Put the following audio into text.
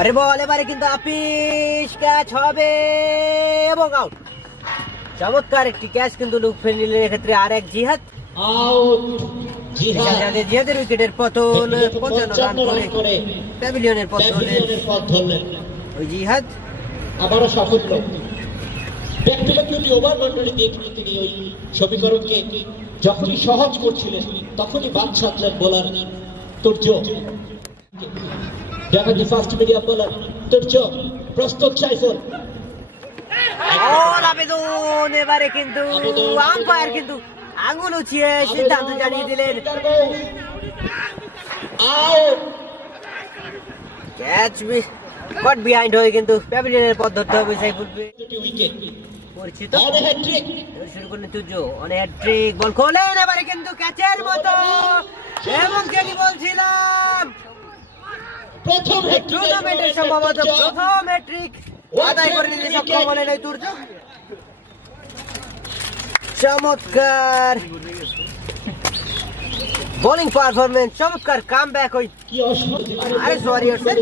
আরে বল এবারে কিন্তু আপিস ক্যাচ হবে এবং আউট। চমৎকার একটি ক্যাচ কিন্তু লুক ফেনিলের ক্ষেত্রে আরেক জিহাদ আউট। জিহাদের উইকেটের পতন 55 রান করে প্যাভিলিয়নের পথ ধরলেন ওই জিহাদ। আবারও সাফল্য। ব্যক্তিগত ওভার কন্ট্রোলে দেখলেন তিনি ওই সমীকরণকে যখনই সহজ করছিলেন তখনই বাদ সাধলেন বোলার তুর্য। দেখাচ্ছে ফার্স্ট মিডিয়াম বোলার তুর্য, প্রস্তুত সাইফুল। আবেদন এবারে কিন্তু আম্পায়ার কিন্তু আঙুল উঁচিয়ে সিদ্ধান্ত জানিয়ে দিলেন আউট। ক্যাচ কট বিহাইন্ড হয়ে কিন্তু প্যাভিলিয়নের পথ ধরতে হবে সাইফুল। উইকেট পরিচিত অন হ্যাট্রিক। শুরু করলেন তুর্য, অন হ্যাট্রিক বল খোলেন এবারে কিন্তু ক্যাচের মতো এবং যেটি বলছিলাম প্রথম টুর্নামেন্টের সম্ভবত প্রথম হ্যাট্রিক আদায় করে নিতে সক্ষম হলেন এই তুর্য। চমৎকার বোলিং পারফরমেন্স, চমৎকার কাম ব্যাক ওই কি অসাধারণ আরে ওয়ারিয়র্সের।